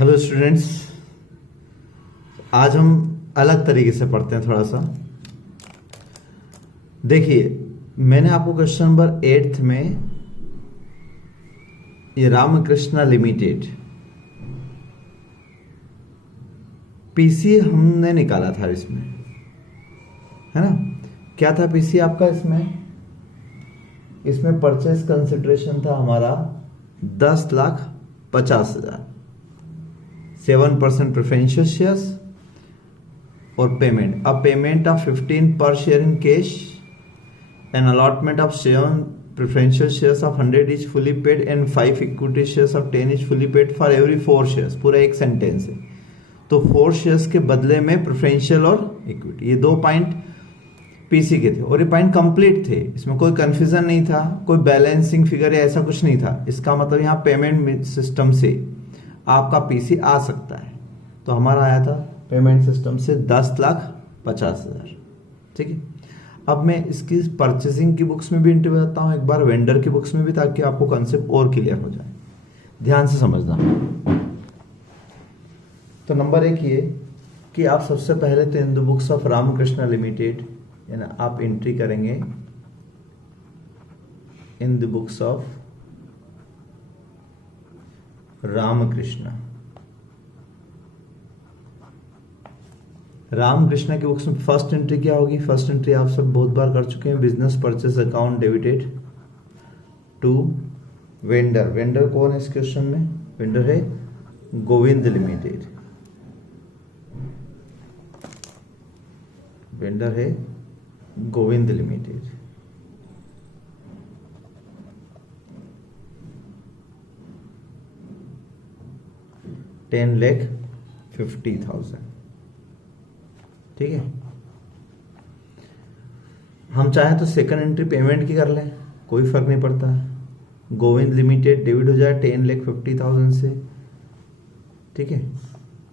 Hello students, आज हम अलग तरीके से पढ़ते हैं थोड़ा सा। देखिए, मैंने आपको क्वेश्चन नंबर 8 में ये रामकृष्णा लिमिटेड पीसी हमने निकाला था इसमें, है ना। क्या था पीसी आपका इसमें परचेस कंसिडरेशन था हमारा 10,50,000, 7% प्रेफरेंशियल शेयर्स और पेमेंट। अब पेमेंट ऑफ 15 पर share in cash and allotment of 7 preferential shares of 100 is fully paid and 5 equity shares of 10 is fully paid for every 4 shares. पूरा एक सेंटेंस है। तो 4 शेयर्स के बदले में प्रेफरेंशियल और इक्विटी, ये 2 पॉइंट पीसी के थे और ये पॉइंट कंप्लीट थे। इसमें कोई कंफ्यूजन नहीं था, कोई बैलेंसिंग फिगर या ऐसा कुछ नहीं था। इसका मतलब यहाँ पेमेंट सिस्टम से आपका पीसी आ सकता है। तो हमारा आया था पेमेंट सिस्टम से 10,50,000। ठीक है। अब मैं इसकी परचेसिंग की बुक्स में भी एंट्री बताता हूँ, एक बार वेंडर की बुक्स में भी, ताकि आपको कंसेप्ट और क्लियर हो जाए। ध्यान से समझना। तो नंबर 1 ये कि आप सबसे पहले तो in the books of Ramakrishna limited आप एंट्री करेंगे in the books of Ramakrishna की बुक्स में फर्स्ट एंट्री क्या होगी? फर्स्ट एंट्री आप सब बहुत बार कर चुके हैं, business purchase account debited to vendor. Vendor कौन है इस क्वेश्चन में? वेंडर है गोविंद लिमिटेड। वेंडर है गोविंद लिमिटेड। $10,50,000। ठीक है। हम चाहें तो सेकंड एंट्री पेमेंट की कर लें, कोई फर्क नहीं पड़ता। गोविंद लिमिटेड डेबिट हो जाए 10,50,000 से। ठीक है।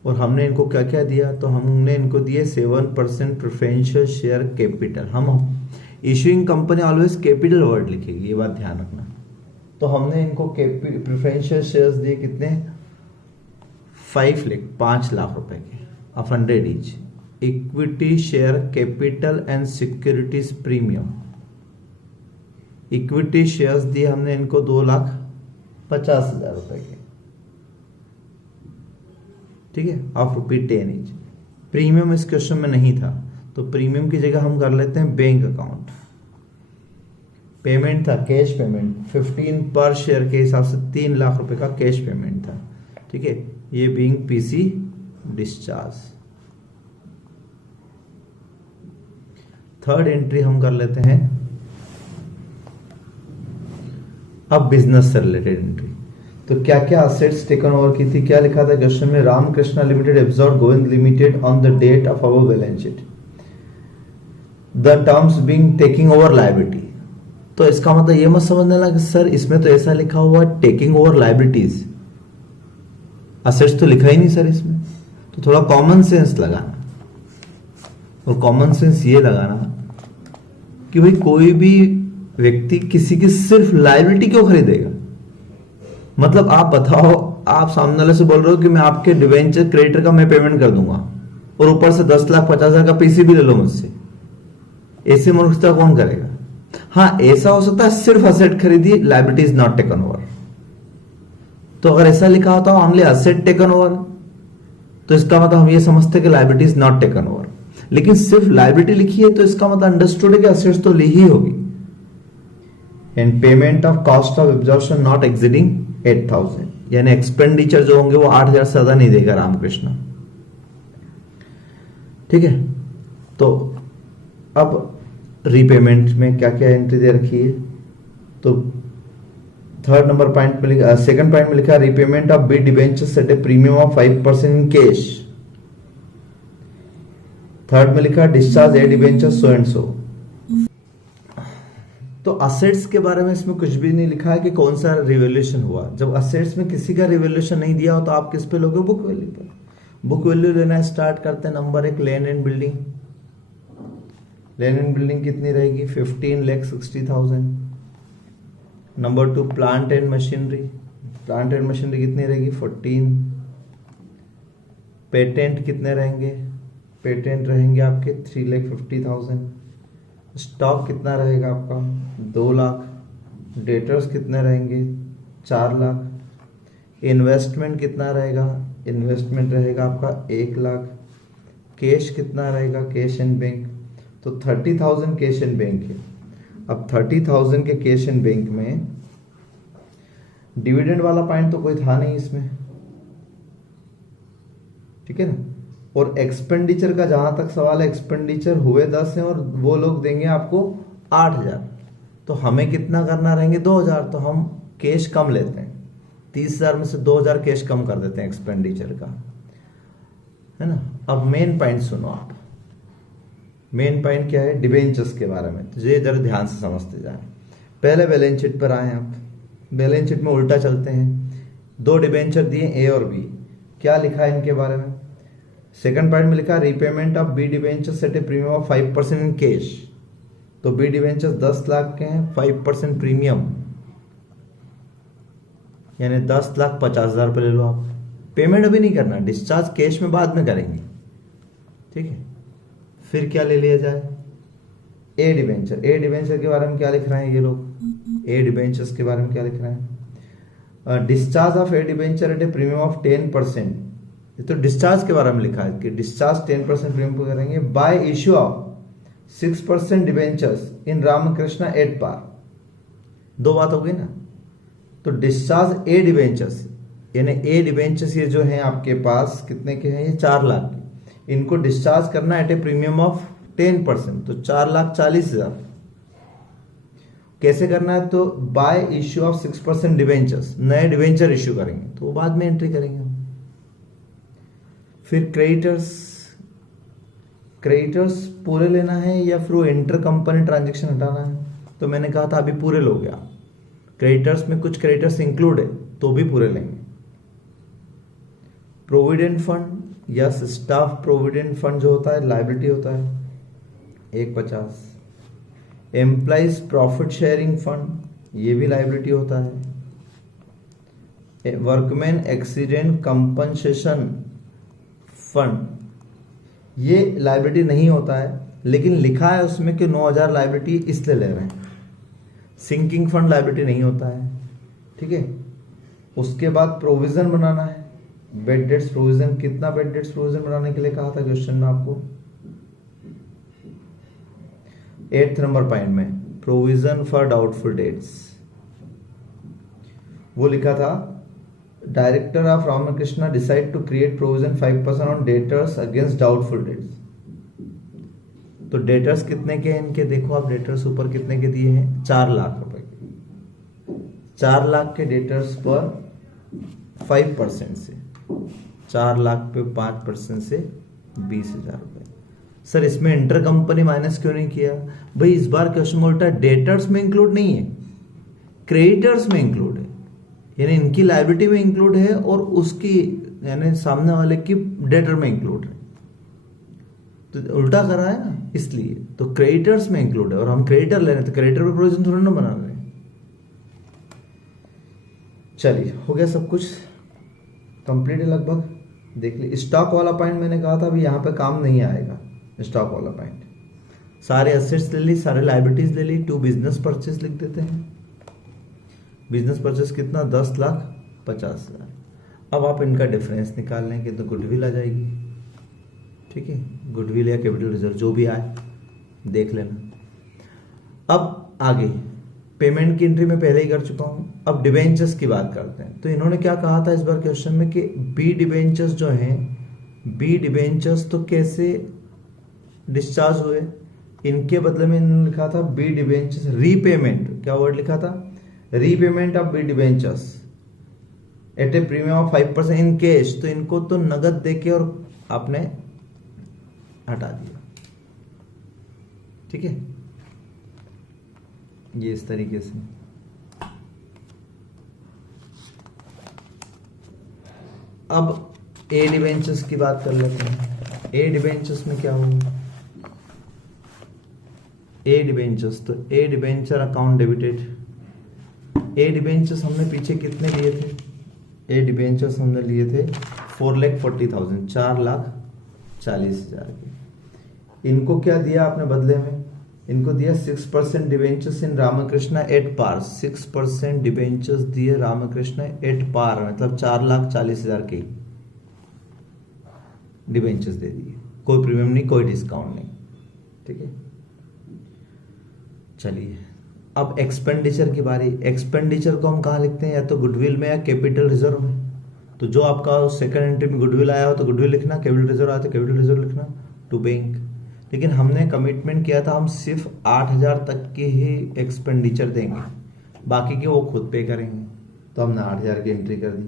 और हमने इनको क्या क्या दिया? तो हमने इनको दिए 7% प्रेफरेंशियल शेयर कैपिटल। हम issuing company always capital word लिखेगी, ये बात ध्यान रखना। तो हमने इनको प्रेफरेंशियल शेयर्स दिए कितने? 5 लाख रुपए के of 100 each. Equity share capital and securities premium. Equity shares दिए हमने इनको 2,50,000 रुपए के। ठीक है। Of ₹10 each. प्रीमियम इस क्वेश्चन में नहीं था, तो प्रीमियम की जगह हम कर लेते हैं बैंक अकाउंट। पेमेंट था कैश पेमेंट, 15 पर शेयर के हिसाब से 3 लाख रुपए का कैश पेमेंट था। ठीक है। ये being PC discharge. Third entry हम कर लेते हैं अब बिजनेस से रिलेटेड एंट्री। तो क्या क्या असेट्स टेकन ओवर की थी? क्या लिखा था क्वेश्चन में? Ramakrishna limited absorb Govind limited on the date of our balance sheet, the terms being taking over liability. तो इसका मतलब ये मत समझने लगा सर इसमें तो ऐसा लिखा हुआ टेकिंग ओवर लायबिलिटीज, असेट्स तो लिखा ही नहीं सर इसमें। तो थोड़ा कॉमन सेंस लगाना, और कॉमन सेंस ये लगाना कि भाई कोई भी व्यक्ति किसी की सिर्फ लायबिलिटी क्यों खरीदेगा? मतलब आप बताओ, आप सामने वाले से बोल रहे हो कि मैं आपके डिवेंचर क्रेडिटर का मैं पेमेंट कर दूंगा और ऊपर से 10,50,000 का पीसी भी ले लो मुझसे। ऐसी मूर्खता कौन करेगा? हाँ, ऐसा हो सकता है सिर्फ असेट खरीदी, liability is not taken over. तो अगर ऐसा लिखा होता है ओनली असेट टेकन ओवर, तो इसका मतलब हम ये समझते कि liability is not taken over. लेकिन सिर्फ लायबिलिटी लिखी है तो इसका मतलब अंडरस्टूड है कि असेट्स तो ली ही होगी। And payment of cost of absorption not exceeding 8,000, यानी एक्सपेंडिचर जो होंगे वो 8,000 से ज्यादा नहीं देगा रामकृष्ण। ठीक है। तो अब रीपेमेंट में क्या क्या एंट्री दे रखी है? तो थर्ड नंबर पॉइंट में लिखा, सेकंड पॉइंट में लिखा repayment of bid debentures at a premium of 5% in cash. Third में लिखा discharge a debenture so and so. तो असेट्स के बारे में इसमें कुछ भी नहीं लिखा है कि कौन सा रिवैल्यूएशन हुआ। जब असेट्स में किसी का रिवैल्यूएशन नहीं दिया हो तो आप किस पे लोगे? बुक वैल्यू पर। बुक वैल्यू लेना स्टार्ट करते हैं। Number 1 land and building. Land and building कितनी रहेगी? 15,60,000। Number 2 plant and machinery. Plant and machinery कितनी रहेगी? 14। पेटेंट कितने रहेंगे? पेटेंट रहेंगे आपके 3,50,000। स्टॉक कितना रहेगा आपका? 2 लाख। डेटर्स कितने रहेंगे? 4 लाख। इन्वेस्टमेंट कितना रहेगा? इन्वेस्टमेंट रहेगा आपका 1 लाख। कैश कितना रहेगा? कैश एंड बैंक, तो 30,000 कैश एंड बैंक है। अब 30,000 के कैश एंड बैंक में डिविडेंड वाला पॉइंट तो कोई था नहीं इसमें, ठीक है ना। और एक्सपेंडिचर का जहां तक सवाल है, एक्सपेंडिचर हुए 10 हैं और वो लोग देंगे आपको 8,000, तो हमें कितना करना रहेंगे? 2,000। तो हम कैश कम लेते हैं, 30,000 में से 2,000 कैश कम कर देते हैं एक्सपेंडिचर का, है ना। अब मेन पॉइंट सुनो आप। मेन पॉइंट क्या है? डिबेंचर्स के बारे में, तो ये जरा ध्यान से समझते जाए। पहले बैलेंस शीट पर आए आप। बैलेंस शीट में उल्टा चलते हैं। 2 डिबेंचर दिए ए और बी। क्या लिखा है इनके बारे में? सेकंड पॉइंट में लिखा repayment of B debentures at a premium of 5% in cash. तो बी डिबेंचर्स 10 लाख के हैं, 5% प्रीमियम, यानी 10,50,000 रुपये ले लो आप। पेमेंट अभी नहीं करना, डिस्चार्ज कैश में बाद में करेंगे, ठीक है। फिर क्या ले लिया जाए? ए डिबेंचर। ए डिबेंचर के बारे में क्या लिख रहे हैं ये लोग? ए डिबेंचर्स के बारे में क्या लिख रहे हैं? Discharge of a debenture at a premium of 10%। तो डिस्चार्ज के बारे में लिखा है कि डिस्चार्ज 10% प्रीमियम को करेंगे by issue of 6% debentures in Ramakrishna at par. 2 बात हो गई ना। तो डिस्चार्ज ए डिबेंचर्स, यानी ए डिबेंचर्स ये जो हैं आपके पास कितने के हैं? ये 4 लाख के। इनको डिस्चार्ज करना एट ए प्रीमियम ऑफ 10%, तो 4,40,000। कैसे करना है? तो बाय इश्यू ऑफ 6% डिबेंचर्स, नए डिबेंचर इश्यू करेंगे, तो वो बाद में एंट्री करेंगे। फिर क्रेडिटर्स। क्रेडिटर्स पूरे लेना है या फिर वो इंटर कंपनी ट्रांजेक्शन हटाना है? तो मैंने कहा था अभी पूरे लोगे आप। क्रेडिटर्स में कुछ क्रेडिटर्स इंक्लूड है तो भी पूरे लेंगे। प्रोविडेंट फंड या स्टाफ प्रोविडेंट फंड जो होता है लायबिलिटी होता है 150। एम्प्लॉइज प्रॉफिट शेयरिंग फंड ये भी लायबिलिटी होता है। वर्कमैन एक्सीडेंट कंपनसेशन फंड ये लायबिलिटी नहीं होता है, लेकिन लिखा है उसमें कि 9,000 लायबिलिटी इसलिए ले रहे हैं। सिंकिंग फंड लायबिलिटी नहीं होता है, ठीक है। उसके बाद प्रोविजन बनाना है, बेड डेट्स प्रोविजन। कितना बेड डेट्स प्रोविजन बनाने के लिए कहा था क्वेश्चन में आपको? 8th नंबर पॉइंट में प्रोविजन फॉर डाउटफुल डेट्स वो लिखा था director of Ramakrishna decide to create provision 5% on debtors against doubtful debts. तो डेटर्स कितने के हैं इनके? देखो आप डेटर्स ऊपर कितने के दिए हैं? 4 लाख रुपए के। 4 लाख के डेटर्स पर 5% से 4 लाख पे 5% से 20,000 रुपए। सर इसमें इंटर कंपनी माइनस क्यों नहीं किया? भाई इस बार क्वेश्चन उल्टा, डेटर्स में इंक्लूड नहीं है, क्रेडिटर्स में इंक्लूड है, यानी इनकी लायबिलिटी में इंक्लूड है और उसकी यानी सामने वाले की डेटर में इंक्लूड है। तो उल्टा कर रहा है ना, इसलिए तो क्रेडिटर्स में इंक्लूड है और हम क्रेडिटर ले रहे हैं, तो क्रेडिटर पे प्रोविजन थोड़ा ना बना रहे हैं। चलिए हो गया सब कुछ कंप्लीट है लगभग। देख ली स्टॉक वाला पॉइंट मैंने कहा था अभी यहाँ पे काम नहीं आएगा। स्टॉक वाला पॉइंट सारे एसेट्स ले ली, सारे लायबिलिटीज ले ली। 2 बिजनेस परचेस लिख देते हैं। बिजनेस परचेस कितना? 10,50,000। अब आप इनका डिफरेंस निकाल लेंगे तो गुडविल आ जाएगी, ठीक है। गुडविल या कैपिटल रिजर्व जो भी आए देख लेना। अब आगे पेमेंट की एंट्री में पहले ही कर चुका हूं। अब डिबेंचर्स की बात करते हैं। तो इन्होंने क्या कहा था इस बार क्वेश्चन में कि बी डिबेंचर्स जो हैं, बी डिबेंचर्स तो कैसे डिस्चार्ज हुए? इनके बदले में इन्होंने लिखा था बी डिबेंचर्स रीपेमेंट। क्या वर्ड लिखा था? Repayment of B debentures at a premium of 5% in cash. तो इनको तो नगद देके और आपने हटा दिया, ठीक है। ये इस तरीके से। अब ए डिबेंचर्स की बात कर लेते हैं। ए डिबेंचर्स में क्या होगा? ए डिबेंचर्स, तो ए डिबेंचर अकाउंट डेबिटेड। ए डिबेंचर्स हमने पीछे कितने लिए थे? ए डिबेंचर्स हमने लिए थे 4,40,000, 4,40,000 के। इनको क्या दिया आपने बदले में? इनको दिया 6% debentures in Ramakrishna at par. 6% debentures दिए रामकृष्णा एट पार, मतलब 4,40,000 के डिबेंचर्स दे दिए। कोई प्रीमियम नहीं, कोई डिस्काउंट नहीं, ठीक है। चलिए अब एक्सपेंडिचर की बारी। एक्सपेंडिचर को हम कहाँ लिखते हैं? या तो गुडविल में या कैपिटल रिजर्व में। तो जो आपका सेकंड एंट्री में गुडविल आया हो तो गुडविल लिखना, कैपिटल रिजर्व आया तो कैपिटल रिजर्व लिखना, टू बैंक। लेकिन हमने कमिटमेंट किया था हम सिर्फ 8,000 तक के ही एक्सपेंडिचर देंगे, बाकी के वो खुद पे करेंगे। तो हमने 8,000 की एंट्री कर दी।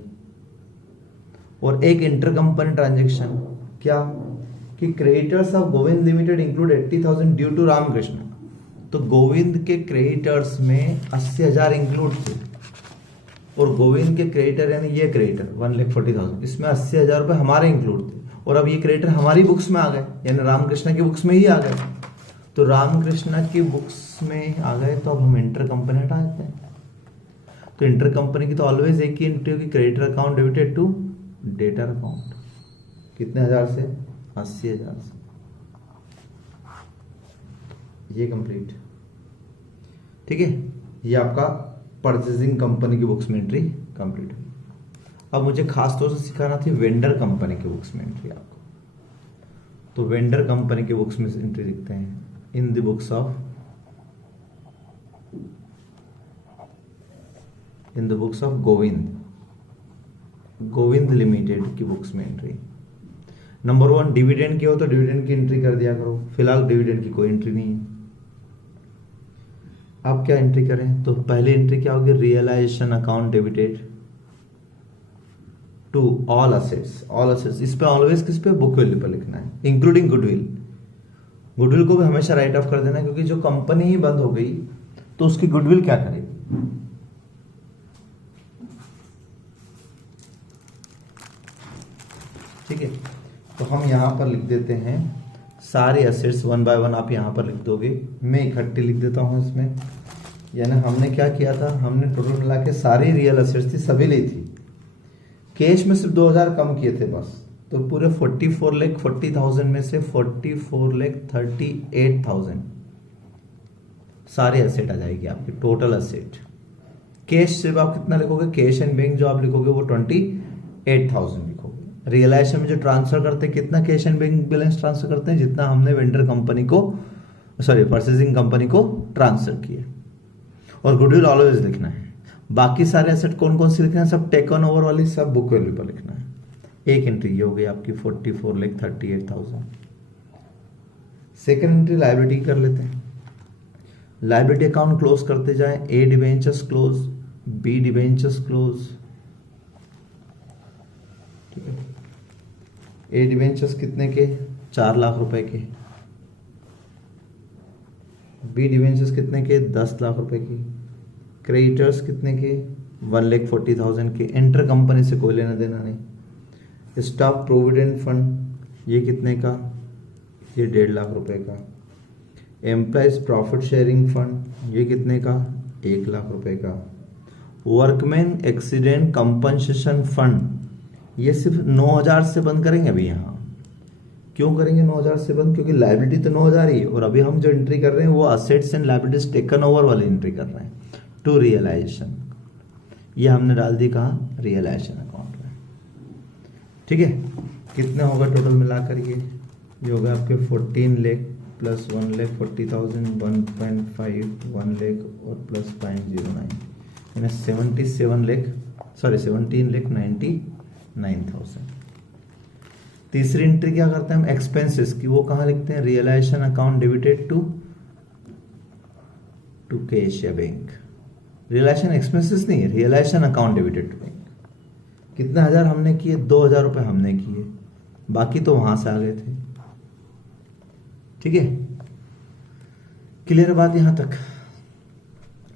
और एक इंटर कंपनी ट्रांजेक्शन, क्या कि creditors of Govind limited include 80,000 due to Ramakrishna. तो गोविंद के क्रेडिटर्स में 80,000 इंक्लूड थे, और गोविंद के क्रेडिटर यानी ये क्रेडिटर 1,40,000, इसमें 80,000 रुपए हमारे इंक्लूड थे। और अब ये क्रेडिटर हमारी बुक्स में आ गए, यानी रामकृष्ण की बुक्स में ही आ गए। तो रामकृष्ण की बुक्स में आ गए तो अब हम इंटर कंपनी हटा देते हैं। तो इंटर कंपनी की तो ऑलवेज एक ही एंट्री होगी, creditor account debited to debtor account. कितने हजार से? 80,000 से। ये कंप्लीट, ठीक है। ये आपका परचेजिंग कंपनी की बुक्स में एंट्री कंप्लीट हुई। अब मुझे खास तौर से सिखाना थी वेंडर कंपनी के बुक्स में एंट्री आपको। तो वेंडर कंपनी के बुक्स में एंट्री लिखते हैं इन the books of Govind limited की बुक्स में एंट्री। नंबर 1 डिविडेंड की हो तो डिविडेंड की एंट्री कर दिया करो। फिलहाल डिविडेंड की कोई एंट्री नहीं है। अब क्या एंट्री करें? तो पहली एंट्री क्या होगी? Realisation account debited to all assets. All assets इस पे ऑलवेज किस पे? बुक वैल्यू पर लिखना है, इंक्लूडिंग गुडविल। गुडविल को भी हमेशा राइट ऑफ कर देना है, क्योंकि जो कंपनी ही बंद हो गई तो उसकी गुडविल क्या करेगी? ठीक है। तो हम यहां पर लिख देते हैं सारे एसेट्स 1 बाय 1 आप यहां पर लिख दोगे, मैं इकट्ठी लिख देता हूं इसमें। यानी हमने क्या किया था? हमने टोटल मिला के सारी रियल एसेट्स थी सभी ली थी, कैश में सिर्फ 2,000 कम किए थे बस। तो पूरे 44,40,000 में से 44,38,000 सारे एसेट आ जाएगी आपकी टोटल एसेट। कैश सिर्फ आप कितना लिखोगे? कैश एंड बैंक जो आप लिखोगे वो 28,000 लिखोगे। रियलाइजेशन में जो ट्रांसफर करते हैं कितना cash and bank balance transfer करते हैं? जितना हमने वेंडर कंपनी को परचेजिंग कंपनी को ट्रांसफर किया। और गुडविल ऑलवेज लिखना है। बाकी सारे एसेट कौन कौन से लिखना है? सब टेकन ओवर वाली सब बुक वैल्यू पर लिखना है। एक एंट्री ये हो गई आपकी 44,38,000। सेकेंड एंट्री लायबिलिटी कर लेते हैं। लायबिलिटी अकाउंट क्लोज करते जाए। A debentures close, B debentures close, ठीक है। ए डिबेंचर्स कितने के? 4 लाख रुपए के। बी डिबेंचर्स कितने के? 10 लाख रुपए की। क्रेडिटर्स कितने के? 1,40,000 के। एंटर कंपनी से कोई लेना देना नहीं। स्टाफ प्रोविडेंट फंड ये कितने का? ये 1.5 लाख रुपए का। एम्प्लॉयज प्रॉफिट शेयरिंग फंड ये कितने का? 1 लाख रुपए का। वर्कमैन एक्सीडेंट कंपनसेशन फंड ये सिर्फ 9,000 से बंद करेंगे अभी। यहाँ क्यों करेंगे 9,000 से बंद? क्योंकि लायबिलिटी तो 9,000 ही है, और अभी हम जो एंट्री कर रहे हैं वो assets and liabilities taken over वाली एंट्री कर रहे हैं टू रियलाइजेशन। ये हमने डाल दी कहाँ? रियलाइजेशन अकाउंट में, ठीक है। कितना होगा टोटल मिलाकर? ये होगा आपके 14 लाख प्लस 1,40,000, 1.5, 1 लाख और प्लस 0.09 यानी 17,99,000। तीसरी एंट्री क्या करते हैं हम? एक्सपेंसेस की। वो कहाँ लिखते हैं? Realisation account debited to cash या बैंक। रियलाइजेशन एक्सपेंसेस नहीं है, realisation account debited to bank. कितना हजार हमने किए? 2,000 रुपए हमने किए, बाकी तो वहां से आ गए थे, ठीक है। क्लियर बात यहां तक?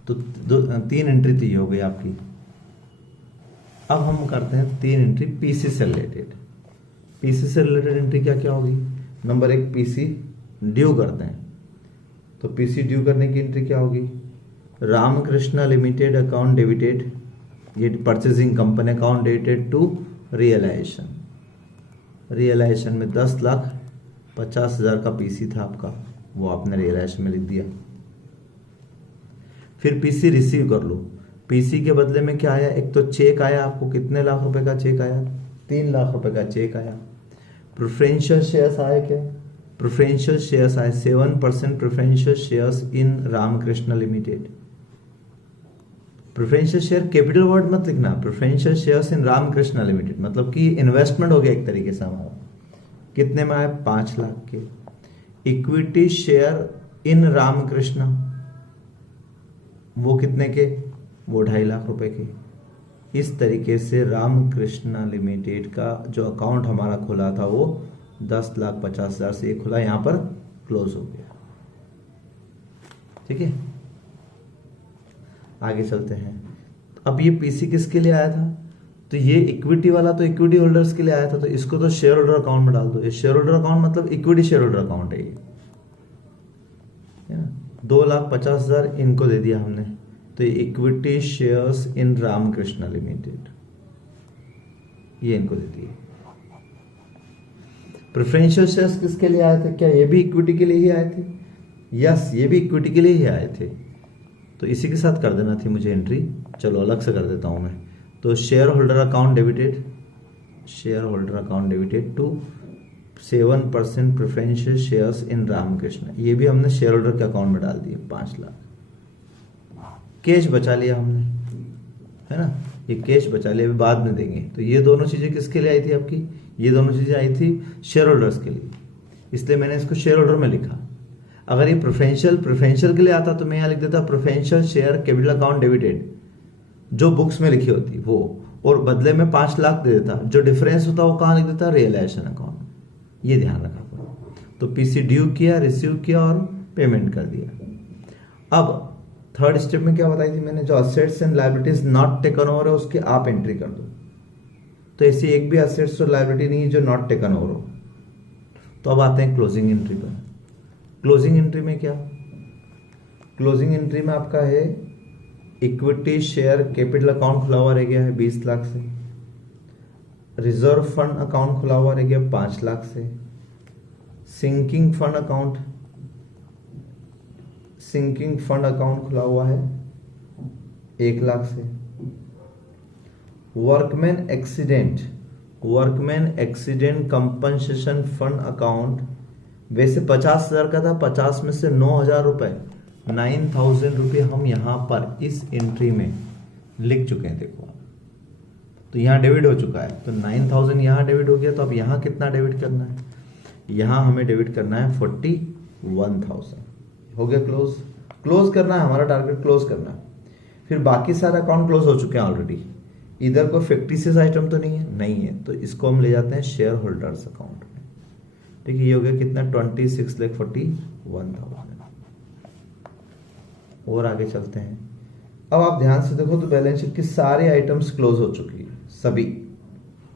तो 3 एंट्री तो ये हो गई आपकी। अब हम करते हैं 3 एंट्री पीसी से रिलेटेड। पीसी से रिलेटेड एंट्री क्या क्या होगी? नंबर 1 पीसी ड्यू करते हैं, तो पीसी ड्यू करने की एंट्री क्या होगी? रामकृष्णा लिमिटेड अकाउंट डेबिटेड, ये purchasing company account debited to realisation. Realisation में 10,50,000 का पीसी था आपका, वो आपने रियलाइजेशन में लिख दिया। फिर पीसी रिसीव कर लो। पीसी के बदले में क्या आया, एक तो चेक आया आपको, कितने लाख रुपए का चेक आया, 3 लाख रुपए का चेक आया। प्रेफरेंशियल शेयर्स आए क्या, प्रेफरेंशियल शेयर्स आए 7% preferential shares in Ramakrishna limited. Preferential share capital word मत लिखना, preferential shares in Ramakrishna limited, मतलब कि इन्वेस्टमेंट हो गया एक तरीके से हमारा। कितने में आए, 5 लाख के। इक्विटी शेयर इन रामकृष्ण, वो कितने के, वो 2.5 लाख रुपए के। इस तरीके से रामकृष्ण लिमिटेड का जो अकाउंट हमारा खुला था वो 10,50,000 से खुला, यहां पर क्लोज हो गया। ठीक है, आगे चलते हैं। अब ये पीसी किसके लिए आया था, तो ये इक्विटी वाला तो इक्विटी होल्डर्स के लिए आया था, तो इसको तो शेयर होल्डर अकाउंट में डाल दो। ये शेयर होल्डर अकाउंट मतलब इक्विटी शेयर होल्डर अकाउंट है ये, 2,50,000 इनको दे दिया हमने, तो equity shares in Ramakrishna limited ये इनको दे दिए। प्रेफरेंशियल शेयर्स किसके लिए आए थे, क्या ये भी इक्विटी के लिए ही आए थे, यस ये भी इक्विटी के लिए ही आए थे, तो इसी के साथ कर देना थी मुझे एंट्री। चलो अलग से कर देता हूं मैं, तो share holder account debited, share holder account debited to 7% preferential shares in Ramakrishna, ये भी हमने शेयर होल्डर के अकाउंट में डाल दिए 5 लाख। कैश बचा लिया हमने, है ना, ये कैश बचा लिया, अभी बाद में देंगे। तो ये दोनों चीजें किसके लिए आई थी आपकी, ये दोनों चीजें आई थी शेयर होल्डर्स के लिए, इसलिए मैंने इसको शेयर होल्डर में लिखा। अगर ये प्रेफरेंशियल के लिए आता तो मैं यहाँ लिख देता preferential share capital account debited, जो बुक्स में लिखी होती वो, और बदले में 5 लाख दे देता। जो डिफरेंस होता वो कहाँ लिख देता, रियलाइजेशन अकाउंट, ये ध्यान रखा करो। तो पीसी ड्यू किया, रिसीव किया और पेमेंट कर दिया। अब थर्ड स्टेप में क्या बताई थी मैंने, जो assets and liabilities not taken over है उसकी आप एंट्री कर दो। तो ऐसी एक भी असेट्स और लायबिलिटी नहीं है जो नॉट टेकन ओवर हो। तो अब आते हैं क्लोजिंग एंट्री पर। क्लोजिंग एंट्री में क्या, क्लोजिंग एंट्री में आपका है इक्विटी शेयर कैपिटल अकाउंट खुला हुआ रह गया है 20 लाख से, रिजर्व फंड अकाउंट खुला हुआ रह गया 5 लाख से, सिंकिंग फंड अकाउंट खुला हुआ है 1 लाख से, workman accident compensation fund account वैसे 50,000 का था, 50 में से 9,000 रुपए 9,000 रुपये हम यहां पर इस एंट्री में लिख चुके हैं। देखो तो यहां डेबिट हो चुका है, तो 9,000 यहां डेबिट हो गया। तो अब यहां कितना डेबिट करना है, यहां हमें डेबिट करना है 41,000। हो गया क्लोज करना है, हमारा टारगेट क्लोज करना है। फिर बाकी सारे अकाउंट क्लोज हो चुके हैं ऑलरेडी, इधर कोई फिक्टिशियस आइटम तो नहीं है, तो इसको हम ले जाते हैं शेयर होल्डर्स अकाउंट में। ठीक है, ये हो गया कितना 26,41,000। और आगे चलते हैं। अब आप ध्यान से देखो तो बैलेंस शीट की सारी आइटम्स क्लोज हो चुकी है सभी।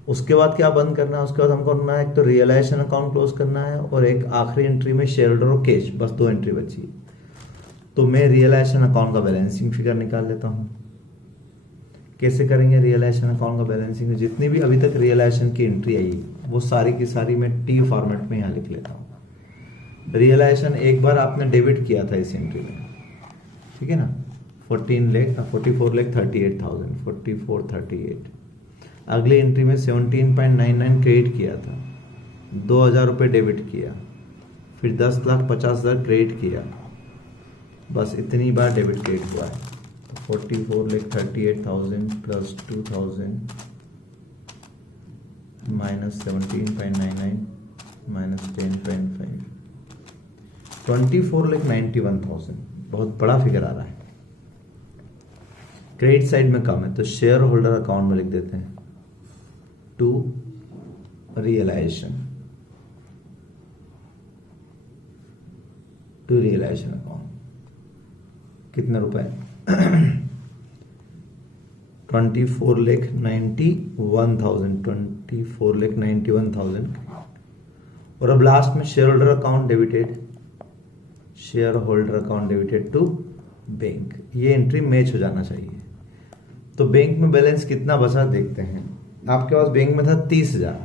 उसके बाद क्या बंद करना है, उसके बाद हमको करना है एक तो रियलाइजेशन अकाउंट क्लोज करना है और एक आखिरी एंट्री में शेयर होल्डर और कैश, बस 2 एंट्री बची है। तो मैं रियलाइजेशन अकाउंट का बैलेंसिंग फिगर निकाल लेता हूं। कैसे करेंगे रियलाइजेशन अकाउंट का बैलेंसिंग, जितनी भी अभी तक रियलाइजेशन की एंट्री आई वो सारी की सारी मैं टी फॉर्मेट में यहां लिख लेता हूं। रियलाइजेशन एक बार आपने डेबिट किया था इस एंट्री में, ठीक है ना, 44,38,000 अगली एंट्री में 17.99 क्रेडिट किया था, 2,000 रुपये डेबिट किया, फिर 10,50,000 क्रेडिट किया, बस इतनी बार डेबिट क्रेडिट हुआ है। तो 44,38,000 प्लस 2,000 माइनस 17.99 माइनस 10.5 24,91,000, बहुत बड़ा फिगर आ रहा है। क्रेडिट साइड में कम है तो शेयर होल्डर अकाउंट में लिख देते हैं टू रियलाइजेशन अकाउंट। कितने रुपए 24,91,000 और अब लास्ट में share holder account debited to bank. ये एंट्री मैच हो जाना चाहिए। तो बैंक में बैलेंस कितना बचा देखते हैं। आपके पास बैंक में था 30,000,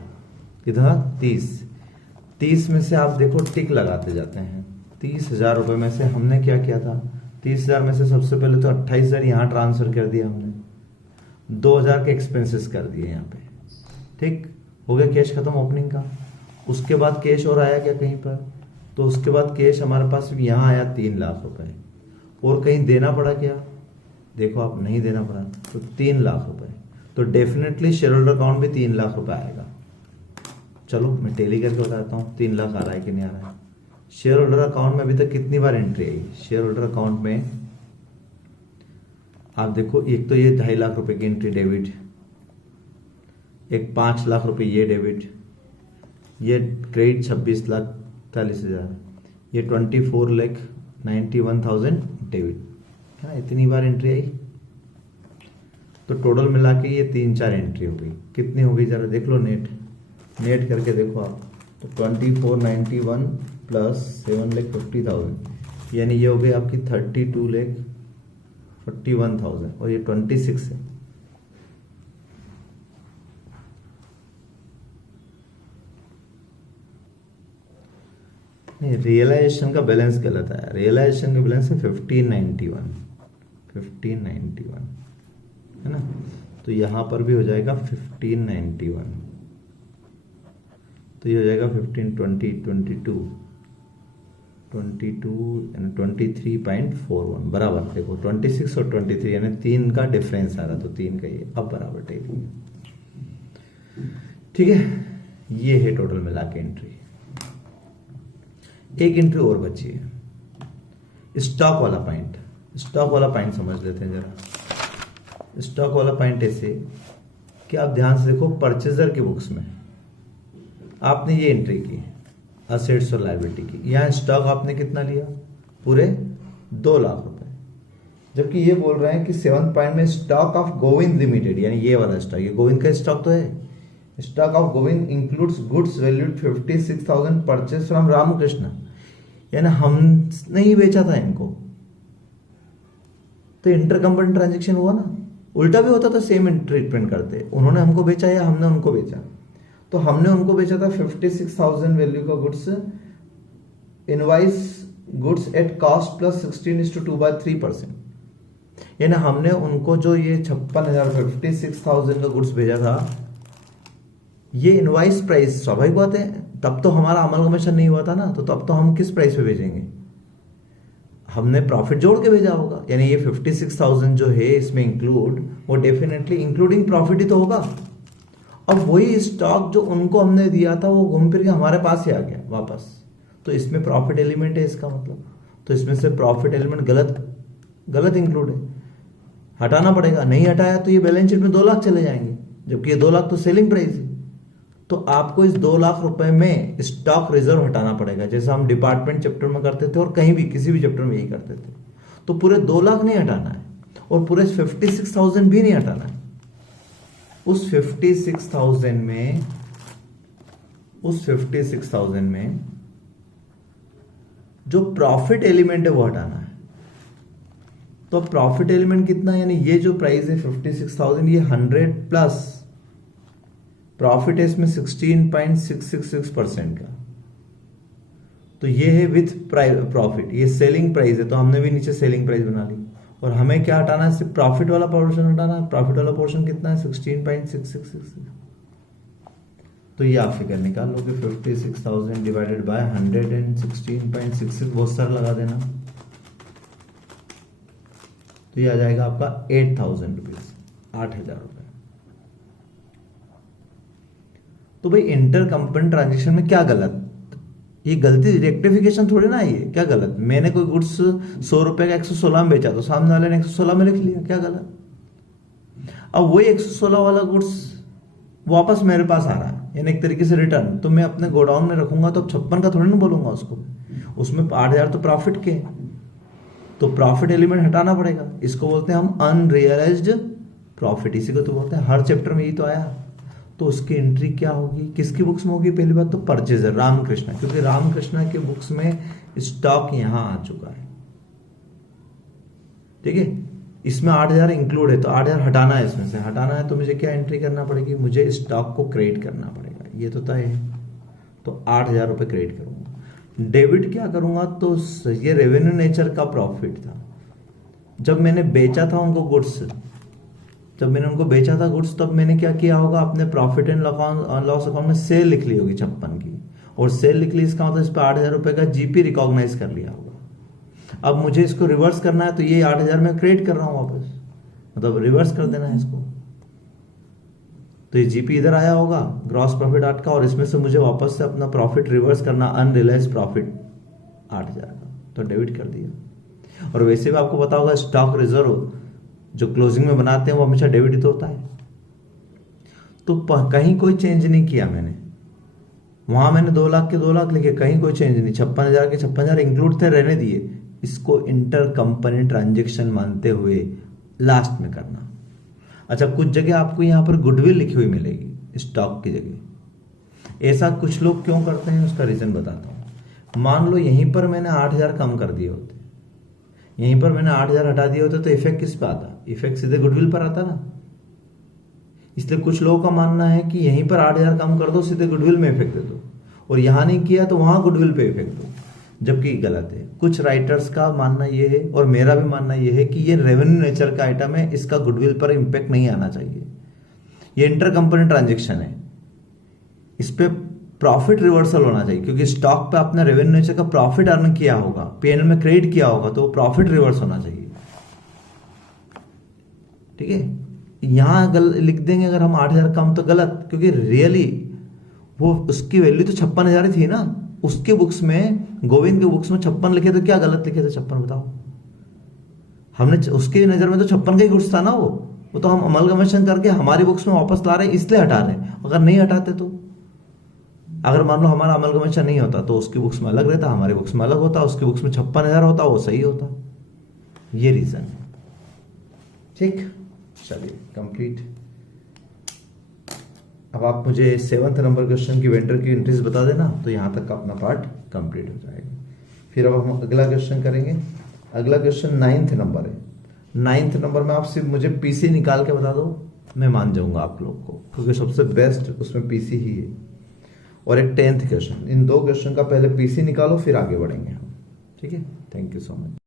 कितना 30 में से आप देखो टिक लगाते जाते हैं। 30,000 रुपये में से हमने क्या किया था, 30,000 में से सबसे पहले तो 28,000 यहाँ ट्रांसफर कर दिया हमने, 2,000 के एक्सपेंसेस कर दिए यहाँ पे, ठीक हो गया, कैश खत्म ओपनिंग का। उसके बाद कैश और आया क्या कहीं पर, तो उसके बाद कैश हमारे पास यहाँ आया 3 लाख रुपए, और कहीं देना पड़ा क्या, देखो आप नहीं देना पड़ा, तो 3 लाख रुपए, तो डेफिनेटली शेयर होल्डर अकाउंट में 3 लाख रुपए आएगा। चलो मैं टेली करके बताता हूँ 3 लाख आ रहा है कि नहीं आ रहा है। शेयर होल्डर अकाउंट में अभी तक कितनी बार एंट्री आई, शेयर होल्डर अकाउंट में आप देखो, एक तो ये 2.5 लाख रुपए की एंट्री डेबिट, एक 5 लाख रुपए ये डेबिट, ये क्रेडिट 26,40,000, ये 24,91,000 डेबिट है ना, इतनी बार एंट्री आई। तो टोटल मिला के ये 3-4 एंट्री हो गई, कितनी हो गई जरा देख लो, नेट करके देखो आप, तो 2491 प्लस 7,50,000, यानी ये हो गई आपकी 32,41,000, और ये 26 है। नहीं, रियलाइजेशन का बैलेंस गलत आया, रियलाइजेशन का बैलेंस है 1591 है ना, तो यहां पर भी हो जाएगा 1591, तो ये हो जाएगा 23.41 बराबर, देखो 26 और 23 यानी 3 का डिफरेंस आ रहा, तो 3 का ये अब बराबर टेली, ठीक है। ये है टोटल मिला के एंट्री। एक एंट्री और बची है, स्टॉक वाला पॉइंट। स्टॉक वाला पॉइंट समझ लेते हैं जरा। स्टॉक वाला पॉइंट ऐसे कि आप ध्यान से देखो, परचेजर की बुक्स में आपने ये एंट्री की असेट्स और लायबिलिटी की, यहाँ स्टॉक आपने कितना लिया, पूरे 2 लाख रुपए, जबकि ये बोल रहे हैं कि 7th पॉइंट में स्टॉक ऑफ गोविंद लिमिटेड, यानी ये वाला स्टॉक, ये गोविंद का स्टॉक तो है, stock of Govind includes goods valued 56,000 purchase from Ramakrishna, यानी हमने ही बेचा था इनको, तो इंटरकंपनी ट्रांजेक्शन हुआ ना। उल्टा भी होता तो सेम ट्रीटमेंट करते, उन्होंने हमको बेचा या हमने उनको बेचा, तो हमने उनको बेचा था 56,000 वैल्यू का goods, invoice goods at cost plus 16:2/3%, यानी हमने उनको जो ये 56,000 का गुड्स भेजा था, ये इनवाइस प्राइस, स्वाभाविक बात है, तब तो हमारा अमल कमीशन नहीं हुआ था ना, तो तब तो हम किस प्राइस पे भेजेंगे, हमने प्रॉफिट जोड़ के भेजा होगा, यानी ये 56,000 जो है इसमें इंक्लूड, वो डेफिनेटली इंक्लूडिंग प्रॉफिट ही तो होगा। अब वही स्टॉक जो उनको हमने दिया था वो घूम फिर के हमारे पास ही आ गया वापस, तो इसमें प्रॉफिट एलिमेंट है इसका मतलब, तो इसमें से प्रॉफिट एलिमेंट गलत इंक्लूड है, हटाना पड़ेगा, नहीं हटाया तो ये बैलेंस शीट में 2 लाख चले जाएंगे, जबकि ये 2 लाख तो सेलिंग प्राइस है, तो आपको इस 2 लाख रुपए में स्टॉक रिजर्व हटाना पड़ेगा, जैसा हम डिपार्टमेंट चैप्टर में करते थे और कहीं भी किसी भी चैप्टर में यही करते थे। तो पूरे 2 लाख नहीं हटाना है और पूरे 56,000 भी नहीं हटाना है, उस 56,000 में जो प्रॉफिट एलिमेंट है वो हटाना है। तो प्रॉफिट एलिमेंट कितना, यानी ये जो प्राइस है 56,000, ये 100 प्लस प्रॉफिट है इसमें 16.666% का, तो ये है विथ प्रॉफिट, ये सेलिंग प्राइस है, तो हमने भी नीचे सेलिंग प्राइस बना ली, और हमें क्या हटाना है, सिर्फ प्रॉफिट वाला पोर्शन हटाना है। प्रॉफिट वाला पोर्शन कितना है, 16.666, तो ये आप फिगर निकाल लो कि 56,000 डिवाइडेड बाय 100 एंड 16.66 बहुत सारा लगा देना, तो ये आ जाएगा आपका 8,000 रुपीज, 8,000 रुपए। तो भाई इंटर कंपनी ट्रांजेक्शन में क्या गलत, ये गलती रेक्टिफिकेशन थोड़ी ना है, ये क्या गलत, मैंने कोई गुड्स 100 रुपए का 116 में बेचा तो सामने वाले ने 116 में लिख लिया, क्या गलत। अब वही 116 वाला गुड्स वापस मेरे पास आ रहा है, यानी एक तरीके से रिटर्न, तो मैं अपने गोडाउन में रखूंगा तो 56 का थोड़ी ना बोलूंगा उसको, उसमें 8,000 तो प्रॉफिट के, तो प्रॉफिट एलिमेंट हटाना पड़ेगा, इसको बोलते हैं हम अनरियलाइज्ड प्रॉफिट, इसी को तो बोलते हैं, हर चैप्टर में यही तो आया। तो उसकी एंट्री क्या होगी, किसकी बुक्स में होगी, पहली बात तो परचेजर रामकृष्णा, क्योंकि रामकृष्णा के बुक्स में स्टॉक यहां आ चुका है, ठीक है, इसमें 8,000 इंक्लूड है, तो 8,000 हटाना है, इसमें से हटाना है तो मुझे क्या एंट्री करना पड़ेगी, मुझे स्टॉक को क्रिएट करना पड़ेगा, ये तो तय है, तो 8,000 रुपये क्रेडिट करूंगा। डेबिट क्या करूंगा, तो ये रेवेन्यू नेचर का प्रॉफिट था। जब मैंने बेचा था उनको गुड्स, जब मैंने उनको बेचा था गुड्स, तब मैंने क्या किया होगा, अपने प्रॉफिट एंड लॉस अकाउंट में सेल लिख ली होगी 56 की, और सेल लिख ली, इसका मतलब इस पर 8,000 रुपये का जीपी रिकॉग्नाइज कर लिया होगा। अब मुझे इसको रिवर्स करना है, तो ये 8,000 में क्रेडिट कर रहा हूं वापस, मतलब रिवर्स कर देना है इसको। तो ये जीपी इधर आया होगा ग्रॉस प्रॉफिट 8 का, और इसमें से मुझे वापस से अपना प्रॉफिट रिवर्स करना, अनरियलाइज प्रॉफिट 8,000 का, तो डेबिट कर दिया। और वैसे भी आपको पता होगा स्टॉक रिजर्व जो क्लोजिंग में बनाते हैं वो हमेशा डेबिट ही तो होता है। तो कहीं कोई चेंज नहीं किया मैंने, वहां मैंने 2 लाख के 2 लाख लिखे, कहीं कोई चेंज नहीं, 56,000 के 56,000 इंक्लूड थे, रहने दिए। इसको इंटर कंपनी ट्रांजेक्शन मानते हुए लास्ट में करना। अच्छा, कुछ जगह आपको यहां पर गुडविल लिखी हुई मिलेगी स्टॉक की जगह। ऐसा कुछ लोग क्यों करते हैं, उसका रीजन बताता हूं। मान लो यहीं पर मैंने 8,000 कम कर दिए होते, यहीं पर मैंने 8,000 हटा दिए होते, तो इफेक्ट किस पे आता, इफेक्ट सीधे गुडविल पर आता ना। इसलिए कुछ लोगों का मानना है कि यहीं पर 8,000 कम कर दो, सीधे गुडविल में इफेक्ट दे दो, और यहां नहीं किया तो वहां गुडविल पे इफेक्ट दो, जबकि गलत है। कुछ राइटर्स का मानना यह है, और मेरा भी मानना यह है, कि ये रेवेन्यू नेचर का आइटम है, इसका गुडविल पर इंपैक्ट नहीं आना चाहिए। ये इंटर कंपनी ट्रांजेक्शन है, इस पे प्रॉफिट रिवर्सल होना चाहिए, क्योंकि स्टॉक पे आपने रेवेन्यू नेचर का प्रॉफिट अर्न किया होगा, पीएनएल में क्रेडिट किया होगा, तो प्रॉफिट रिवर्स होना चाहिए। ठीक है, यहां लिख देंगे अगर हम 8,000 कम, तो गलत, क्योंकि रियली वो उसकी वैल्यू तो 56,000 ही थी ना। उसके बुक्स में, गोविंद के बुक्स में 56 लिखे थे, क्या गलत लिखे थे 56, बताओ। हमने उसकी नजर में तो 56 का ही गुड्स था ना वो तो हम अमलगमेशन करके हमारी बुक्स में वापस ला रहे हैं, इसलिए हटा रहे हैं। अगर नहीं हटाते तो, अगर मान लो हमारा अमलगमेशन नहीं होता, तो उसकी बुक्स में अलग रहता, हमारी बुक्स में अलग होता, उसकी बुक्स में 56,000 होता, वो सही होता। ये रीजन है। ठीक, चलिए कंप्लीट। अब आप मुझे 7th नंबर क्वेश्चन की वेंडर की एंट्रीज बता देना, तो यहां तक का अपना पार्ट कंप्लीट हो जाएगा। फिर अब हम अगला क्वेश्चन करेंगे। अगला क्वेश्चन 9th नंबर है। 9th नंबर में आप सिर्फ मुझे पीसी निकाल के बता दो, मैं मान जाऊंगा आप लोग को, क्योंकि सबसे बेस्ट उसमें पीसी ही है। और एक 10th क्वेश्चन, इन 2 क्वेश्चन का पहले पीसी निकालो, फिर आगे बढ़ेंगे हम। ठीक है, थैंक यू सो मच।